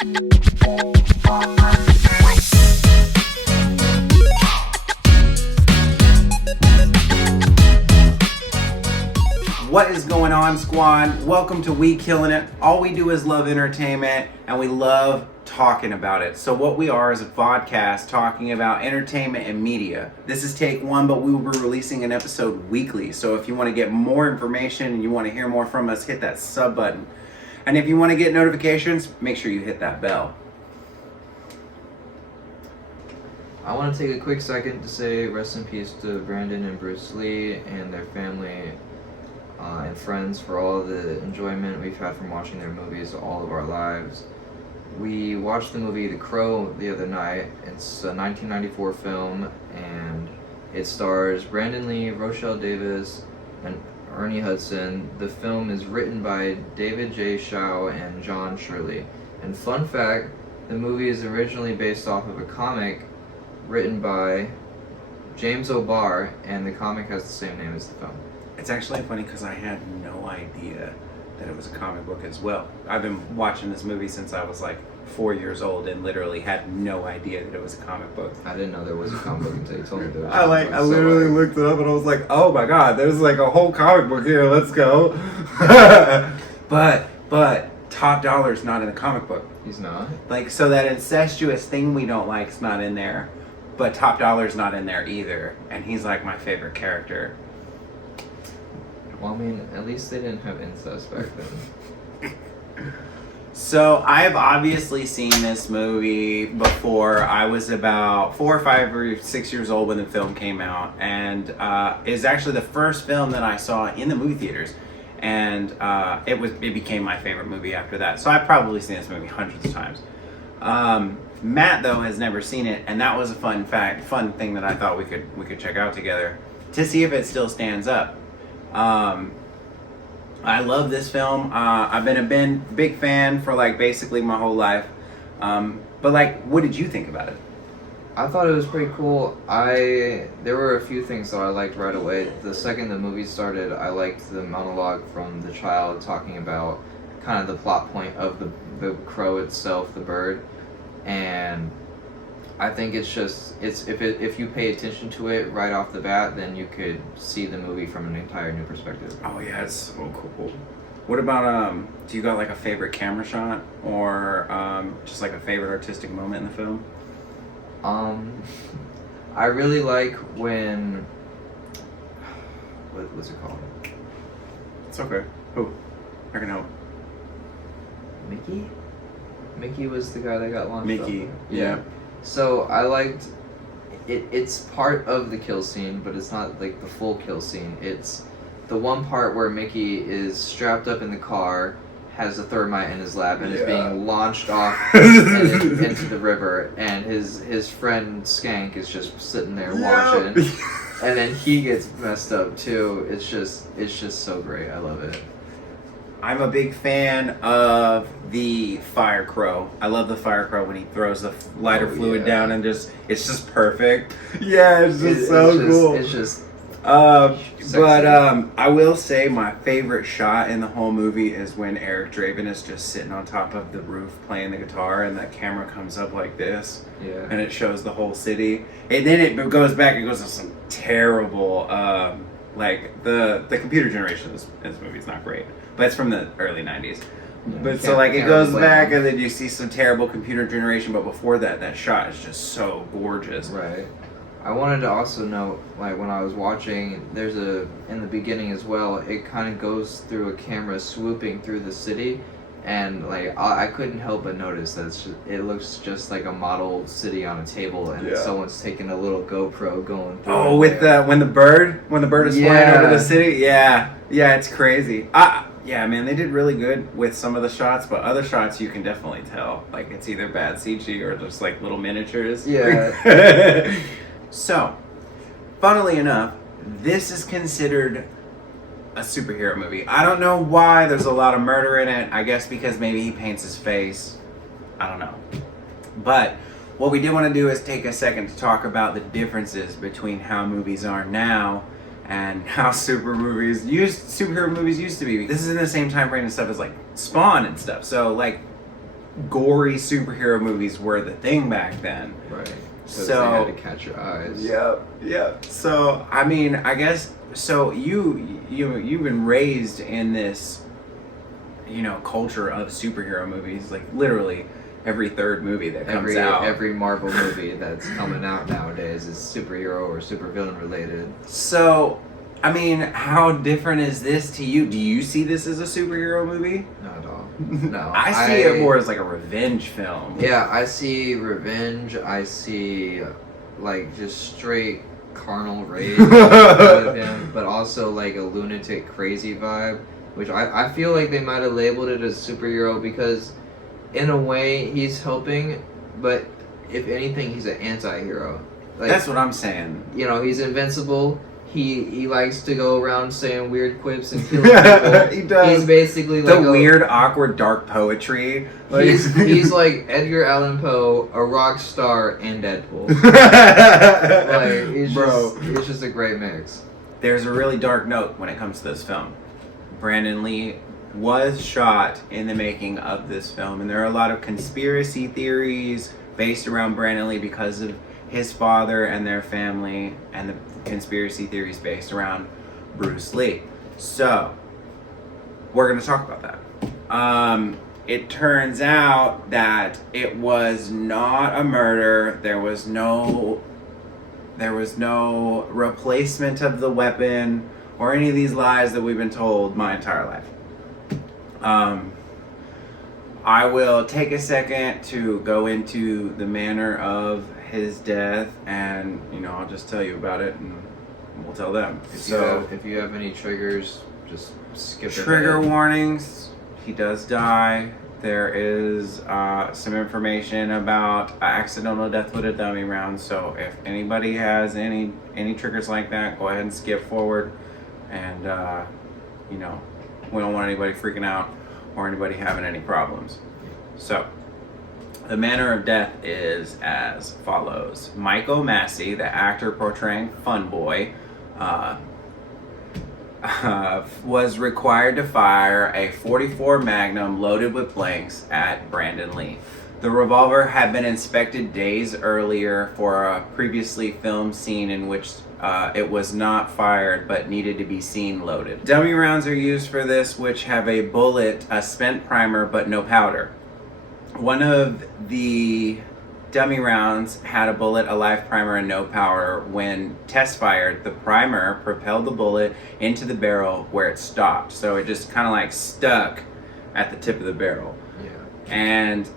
What is going on, squad? Welcome to We Killing It. All we do is love entertainment, and we love talking about it. So what we are is a podcast talking about entertainment and media. This is take one, but we will be releasing an episode weekly. So if you want to get more information and you want to hear more from us, hit that sub button. And if you want to get notifications, make sure you hit that bell. I want to take a quick second to say rest in peace to Brandon and Bruce Lee and their family and friends for all the enjoyment we've had from watching their movies all of our lives. We watched the movie The Crow the other night. It's a 1994 film, and it stars Brandon Lee, Rochelle Davis, and Ernie Hudson. The film is written by David J. Shaw and John Shirley. And fun fact, the movie is originally based off of a comic written by James O'Barr, and the comic has the same name as the film. It's actually funny because I had no idea that it was a comic book as well. I've been watching this movie since I was like 4 years old and literally had no idea that it was a comic book. I didn't know there was a comic book until you told me there was. I literally looked it up and I was like, oh my god, there's like a whole comic book here, let's go. but Top Dollar's not in the comic book. He's not? Like, so that incestuous thing we don't like's not in there, but Top Dollar's not in there either, and he's like my favorite character. Well, I mean, at least they didn't have incest back then. So, I've obviously seen this movie before. I was about 4 or 5 or 6 years old when the film came out, and it's actually the first film that I saw in the movie theaters, and it became my favorite movie after that. So, I've probably seen this movie hundreds of times. Matt, though, has never seen it, and that was a fun thing that I thought we could check out together to see if it still stands up. I love this film. I've been a big fan for like basically my whole life. But like, what did you think about it? I thought it was pretty cool. There were a few things that I liked right away. The second the movie started, I liked the monologue from the child talking about kind of the plot point of the crow itself, the bird, and I think if you pay attention to it right off the bat, then you could see the movie from an entire new perspective. Oh yeah, it's so cool. What about do you got like a favorite camera shot or just like a favorite artistic moment in the film? I really like when what's it called? It's okay. Who? I can help. Mickey was the guy that got launched. Mickey, yeah. So I liked it. It's part of the kill scene, but it's not like the full kill scene. It's the one part where Mickey is strapped up in the car, has a thermite in his lap, and is being launched off into the river, and his friend Skank is just sitting there watching, and then he gets messed up too. It's just so great. I love it. I'm a big fan of the fire crow. I love the fire crow when he throws the lighter fluid down and it's just perfect. Yeah, it's just cool. It's just. But I will say my favorite shot in the whole movie is when Eric Draven is just sitting on top of the roof playing the guitar, and that camera comes up like this, and it shows the whole city, and then it goes back. It goes to some terrible, like the computer generation of this movie is not great. But it's from the early 90s. But so like it goes back and then you see some terrible computer generation, but before that shot is just so gorgeous. Right. I wanted to also note, like when I was watching, in the beginning as well, it kind of goes through a camera swooping through the city, and like I couldn't help but notice that it looks just like a model city on a table, and someone's taking a little GoPro going through. Oh, with when the bird is flying over the city, yeah, it's crazy. Yeah, man, they did really good with some of the shots, but other shots you can definitely tell. Like, it's either bad CG or just, like, little miniatures. Yeah. So, funnily enough, this is considered a superhero movie. I don't know why there's a lot of murder in it. I guess because maybe he paints his face. I don't know. But what we did want to do is take a second to talk about the differences between how movies are now and how superhero movies used to be. This is in the same time frame and stuff as like Spawn and stuff. So like gory superhero movies were the thing back then. Right. So they had to catch your eyes. Yep. So I mean, I guess so. You've been raised in this, culture of superhero movies. Like literally every third movie that comes out, every Marvel movie that's coming out nowadays is superhero or supervillain related. So, I mean, how different is this to you? Do you see this as a superhero movie? Not at all. No. I see it more as like a revenge film. Yeah, I see revenge. I see like just straight carnal rage out of him, but also like a lunatic crazy vibe, which I feel like they might have labeled it as superhero because in a way he's helping, but if anything he's an anti-hero. Like, that's what I'm saying. He's invincible. He likes to go around saying weird quips and killing people. He does. He's basically like the weird, awkward, dark poetry. He's like Edgar Allan Poe, a rock star, and Deadpool. It's just a great mix. There's a really dark note when it comes to this film. Brandon Lee was shot in the making of this film, and there are a lot of conspiracy theories based around Brandon Lee because of his father and their family, and the conspiracy theories based around Bruce Lee. So we're going to talk about that. It turns out that it was not a murder. There was no replacement of the weapon or any of these lies that we've been told my entire life. I will take a second to go into the manner of his death, and I'll just tell you about it, and we'll tell them. If you have any triggers, just skip it. Trigger warnings. He does die. There is some information about accidental death with a dummy round. So if anybody has any triggers like that, go ahead and skip forward. And we don't want anybody freaking out or anybody having any problems. So the manner of death is as follows. Michael Massey, the actor portraying Funboy, was required to fire a .44 Magnum loaded with blanks at Brandon Lee. The revolver had been inspected days earlier for a previously filmed scene in which it was not fired but needed to be seen loaded. Dummy rounds are used for this, which have a bullet, a spent primer, but no powder. One of the dummy rounds had a bullet, a live primer, and no powder. When test fired, the primer propelled the bullet into the barrel where it stopped. So it just kind of like stuck at the tip of the barrel. Yeah. And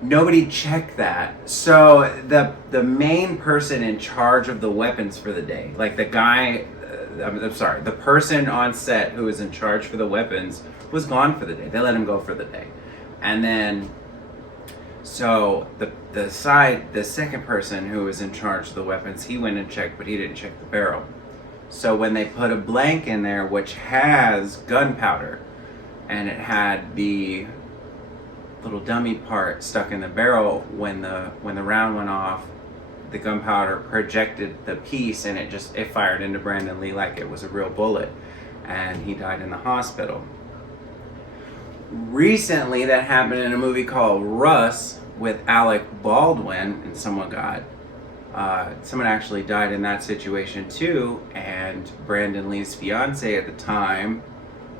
nobody checked that. So the main person in charge of the weapons for the day, like the guy, the person on set who was in charge for the weapons was gone for the day. They let him go for the day. And then so the second person who was in charge of the weapons, he went and checked, but he didn't check the barrel. So when they put a blank in there, which has gunpowder, and it had the little dummy part stuck in the barrel, when the round went off, the gunpowder projected the piece, and it fired into Brandon Lee like it was a real bullet, and he died in the hospital. Recently, that happened in a movie called Russ with Alec Baldwin, and someone actually died in that situation too. And Brandon Lee's fiance at the time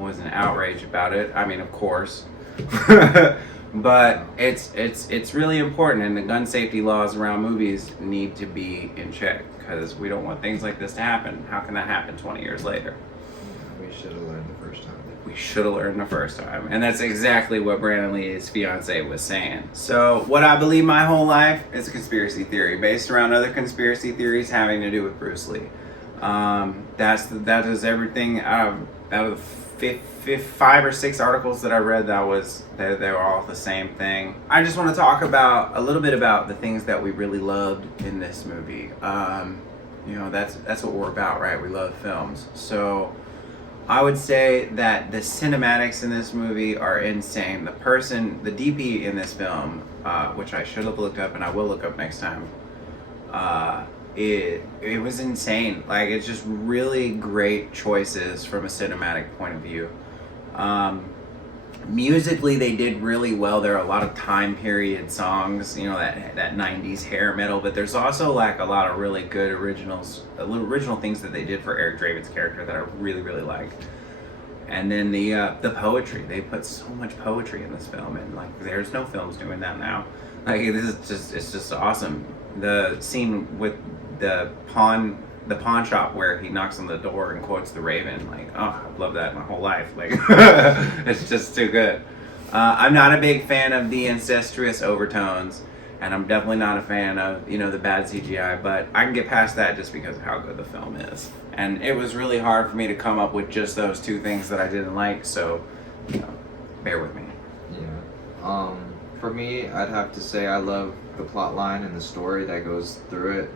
was an outrage about it. I mean, of course, but it's really important, and the gun safety laws around movies need to be in check because we don't want things like this to happen. How can that happen 20 years later? We should have learned the first time. We should have learned the first time. And that's exactly what Brandon Lee's fiance was saying. So what I believe my whole life is a conspiracy theory based around other conspiracy theories having to do with Bruce Lee. That is everything out of the 5 or 6 articles that I read. They were all the same thing. I just want to talk a little bit about the things that we really loved in this movie. That's what we're about, right? We love films. So I would say that the cinematics in this movie are insane. The DP in this film, which I should have looked up and I will look up next time, it was insane. Like, it's just really great choices from a cinematic point of view. Musically, they did really well. There are a lot of time period songs, you know, that 90s hair metal, but there's also like a lot of really good original things that they did for Eric Draven's character that I really, really like. And then the poetry. They put so much poetry in this film, and like there's no films doing that now. Like it's just awesome. The scene with the pawn shop where he knocks on the door and quotes the Raven, like, oh, I've loved that my whole life. Like, it's just too good. I'm not a big fan of the incestuous overtones, and I'm definitely not a fan of, you know, the bad CGI, but I can get past that just because of how good the film is. And it was really hard for me to come up with just those two things that I didn't like, so, you know, bear with me. Yeah. For me, I'd have to say I love the plot line and the story that goes through it.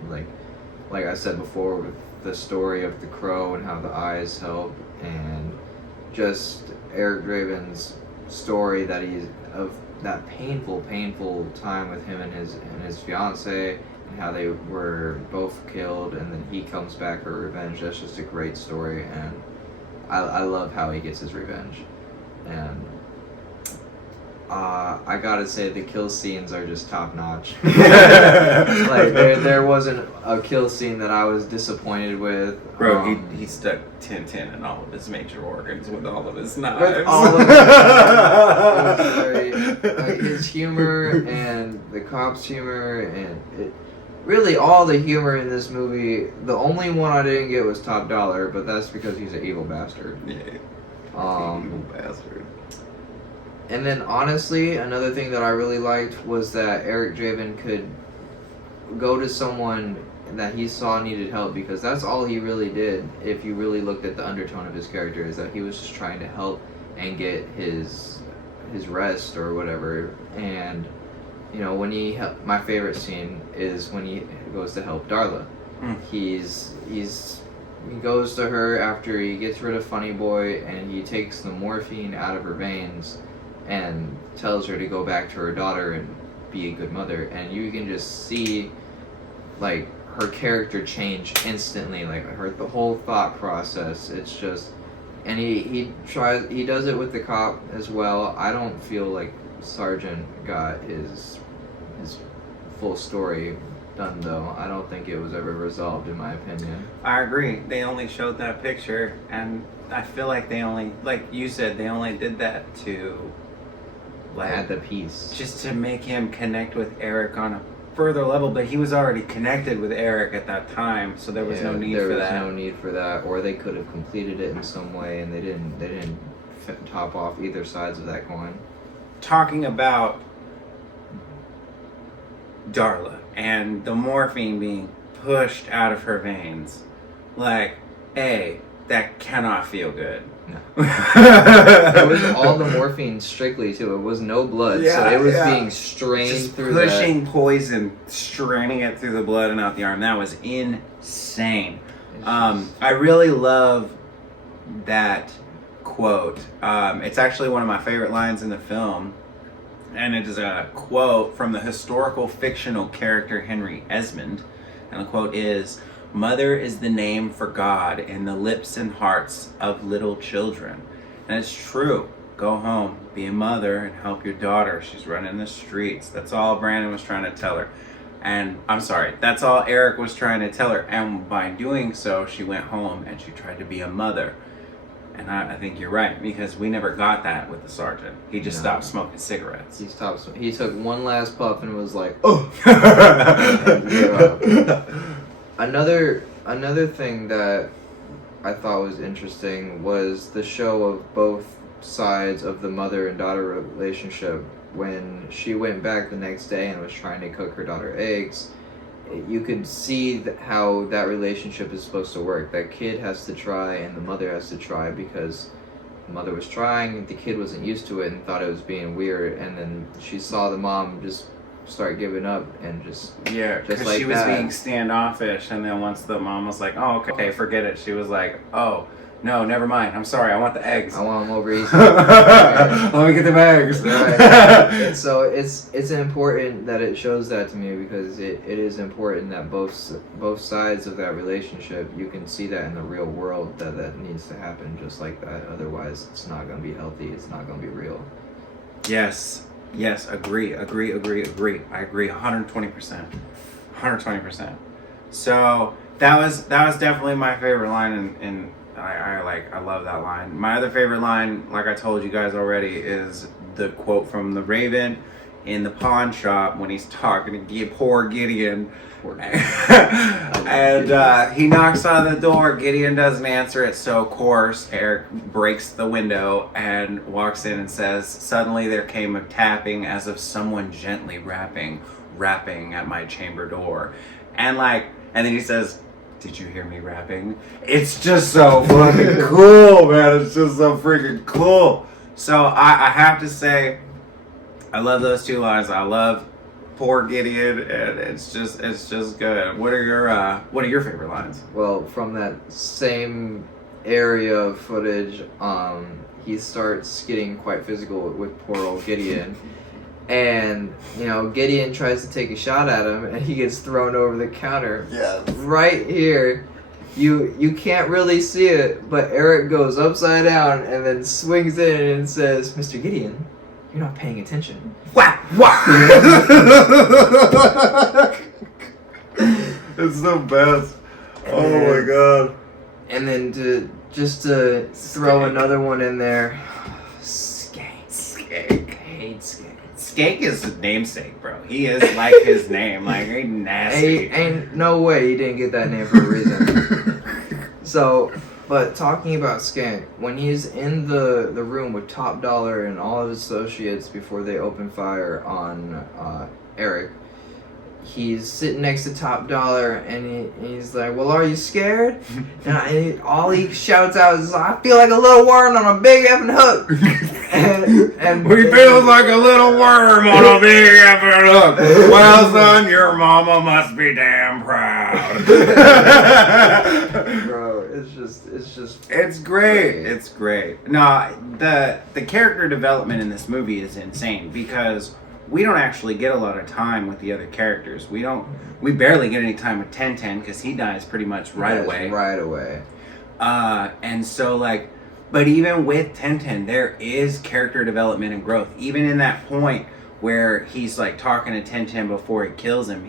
Like I said before, with the story of the crow and how the eyes help, and just Eric Draven's story that he's of that painful time with him and his fiance, and how they were both killed, and then he comes back for revenge. That's just a great story, and I love how he gets his revenge. And I gotta say the kill scenes are just top notch. Like there wasn't a kill scene that I was disappointed with. Bro, he stuck Tintin in all of his major organs with all of his knives. With all of his knives. Like, his humor and the cops' humor and really all the humor in this movie. The only one I didn't get was Top Dollar, but that's because he's an evil bastard. Yeah. Evil bastard. And then honestly, another thing that I really liked was that Eric Draven could go to someone that he saw needed help, because that's all he really did. If you really looked at the undertone of his character, is that he was just trying to help and get his rest or whatever. And you know, when my favorite scene is when he goes to help Darla. He goes to her after he gets rid of Funny Boy, and he takes the morphine out of her veins and tells her to go back to her daughter and be a good mother. And you can just see like her character change instantly, like the whole thought process. It's just, and he does it with the cop as well. I don't feel like Sergeant got his full story done though. I don't think it was ever resolved, in my opinion. I agree. They only showed that picture, and I feel like they only, like you said, they only did that to add the piece, just to make him connect with Eric on a further level. But he was already connected with Eric at that time, so there was no need for that. There was no need for that, or they could have completed it in some way, and they didn't top off either sides of that coin. Talking about Darla and the morphine being pushed out of her veins, like, that cannot feel good. No. It was all the morphine strictly too. It was no blood, so it was being strained just through pushing poison, straining it through the blood and out the arm. That was insane. I really love that quote. It's actually one of my favorite lines in the film, and it is a quote from the historical fictional character Henry Esmond, and the quote is, "Mother is the name for God in the lips and hearts of little children." And it's true. Go home, be a mother, and help your daughter. She's running the streets. That's all Brandon was trying to tell her. And I'm sorry, that's all Eric was trying to tell her. And by doing so, she went home and she tried to be a mother. And I think you're right, because we never got that with the sergeant. He just stopped smoking cigarettes. He took one last puff and was like, oh. Another thing that I thought was interesting was the show of both sides of the mother and daughter relationship. When she went back the next day and was trying to cook her daughter eggs, you could see how that relationship is supposed to work. That kid has to try and the mother has to try, because the mother was trying, the kid wasn't used to it and thought it was being weird, and then she saw the mom just start giving up and just because like she was being standoffish, and then once the mom was like, oh, okay, forget it, she was like, oh, No, never mind. I'm sorry. I want the eggs. I want them over easy. Let me get the eggs. Right. And so it's important that it shows that to me, because it is important that both sides of that relationship, you can see that in the real world, that needs to happen just like that. Otherwise, it's not going to be healthy. It's not going to be real. Yes. Agree. I agree 120%. 120%. So that was definitely my favorite line, and I love that line. My other favorite line, like I told you guys already, is the quote from the Raven in the pawn shop when he's talking to poor Gideon. And he knocks on the door. Gideon doesn't answer it, so of course Eric breaks the window and walks in and says, "Suddenly there came a tapping as of someone gently rapping at my chamber door." And then he says, "Did you hear me rapping?" It's just so fucking cool, man. It's just so freaking cool. So I have to say, I love those two lines. I love poor Gideon, and it's just good. What are your favorite lines? Well, from that same area of footage, he starts getting quite physical with poor old Gideon. And, Gideon tries to take a shot at him, and he gets thrown over the counter. Yes. Right here. You can't really see it, but Eric goes upside down and then swings in and says, "Mr. Gideon, you're not paying attention." Wah! It's the best. Oh my god. And then to throw another one in there. Skank. I hate Skank. Skank is his namesake, bro. He is like his name. Like, he's nasty. Ain't no way he didn't get that name for a reason. So, but talking about Skank, when he's in the room with Top Dollar and all of his associates before they open fire on Eric, he's sitting next to Top Dollar, and he's like, "Well, are you scared?" And all he shouts out is, "I feel like a little worm on a big effing hook." and he feels like a little worm on a big effing hook. Well, son, your mama must be damn proud. Bro, it's great. It's great. No, the character development in this movie is insane, because we don't actually get a lot of time with the other characters. We barely get any time with 1010, because he dies pretty much right away. And so but even with 1010, there is character development and growth. Even in that point where he's talking to 1010 before he kills him,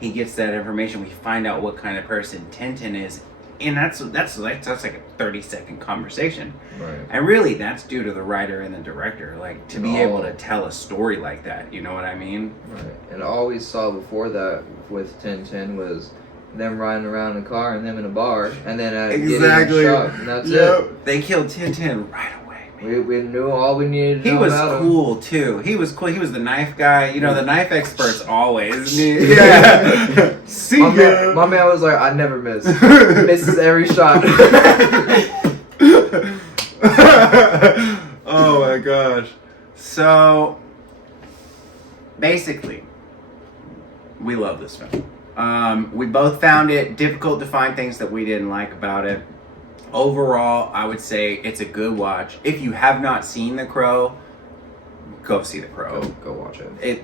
he gets that information. We find out what kind of person 1010 is. And that's like a 30-second conversation. Right. And really, that's due to the writer and the director, to be able to tell a story like that. You know what I mean? Right. And all we saw before that with 1010 was them riding around in a car and them in a bar, and then exactly. getting shot, and that's it. They killed 1010 right away. We knew all we needed to know about him. He was cool, too. He was cool. He was the knife guy. The knife experts always need. Yeah. See ya. My man was like, "I never miss. Misses every shot." Oh my gosh. So, basically, we love this film. We both found it difficult to find things that we didn't like about it. Overall, I would say it's a good watch. If you have not seen The Crow, go see The Crow. Go watch it.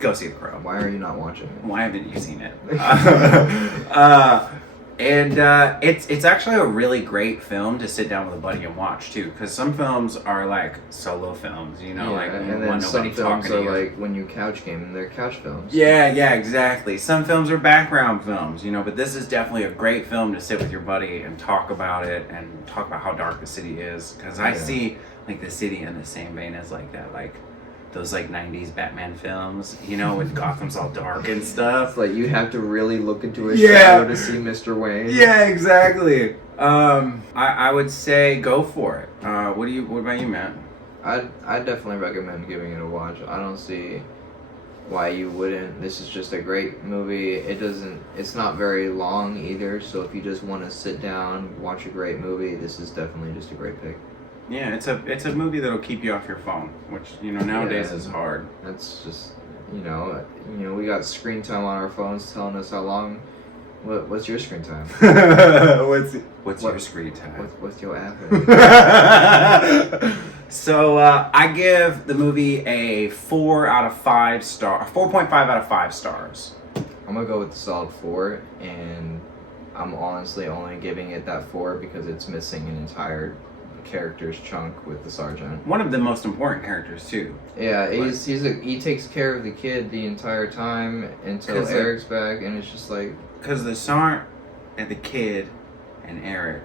Go see The Crow. Why are you not watching it? Why haven't you seen it? It's actually a really great film to sit down with a buddy and watch too, because some films are solo films, and then some films are when you couch game, they're couch films. Yeah, exactly. Some films are background films, but this is definitely a great film to sit with your buddy and talk about it and talk about how dark the city is, because I see the city in the same vein as that those 90s Batman films, with Gotham's all dark and stuff. It's you have to really look into a shadow to see Mr. Wayne. Yeah, exactly. I would say go for it. What about you, Matt? I definitely recommend giving it a watch. I don't see why you wouldn't. This is just a great movie. It's not very long either, so if you just want to sit down, watch a great movie, this is definitely just a great pick. Yeah, it's a movie that'll keep you off your phone, which nowadays is hard. That's just we got screen time on our phones telling us how long What's your screen time? What's your screen time? What's your average? So I give the movie a 4.5 out of 5 stars. I'm gonna go with the solid 4, and I'm honestly only giving it that 4 because it's missing an entire character's chunk with the sergeant. One of the most important characters too. Yeah, he takes care of the kid the entire time until Eric's back, and it's just like because the sergeant and the kid and Eric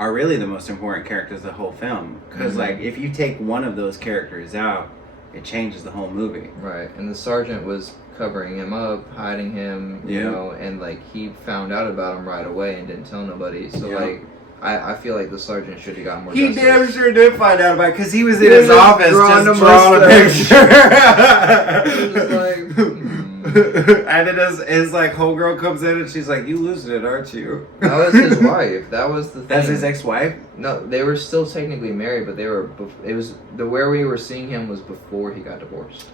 are really the most important characters of the whole film. Because like if you take one of those characters out, it changes the whole movie. Right, and the sergeant was covering him up, hiding him, you know, and like he found out about him right away and didn't tell nobody. So like, I feel like the sergeant should have gotten more. He justice. damn sure did find out about it because he was in his office just drawing a picture. It was like, and then his like homegirl comes in and she's like, "You losing it, aren't you?" That was his wife. That was the thing. That's his ex-wife? No, they were still technically married, but they were. It was where we were seeing him was before he got divorced.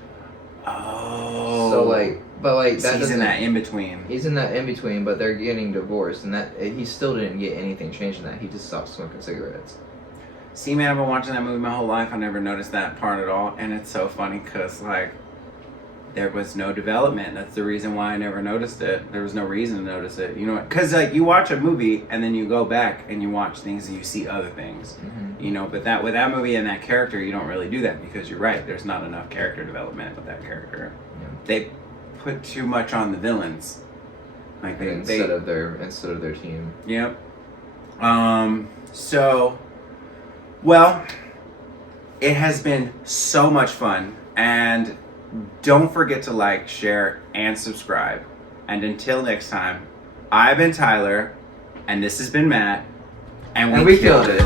Oh. So like, but like that. He's in that in between. He's in that in between, but they're getting divorced, and that he still didn't get anything changed in that. He just stopped smoking cigarettes. See, man, I've been watching that movie my whole life. I never noticed that part at all, and it's so funny because like. There was no development. That's the reason why I never noticed it. There was no reason to notice it. You know, because like you watch a movie and then you go back and you watch things and you see other things. Mm-hmm. You know, but with that movie and that character, you don't really do that because you're right. There's not enough character development with that character. Yeah. They put too much on the villains, like instead of their team. Yep. So, well, it has been so much fun, and don't forget to like, share, and subscribe. And until next time, I've been Tyler, and this has been Matt, and we killed it.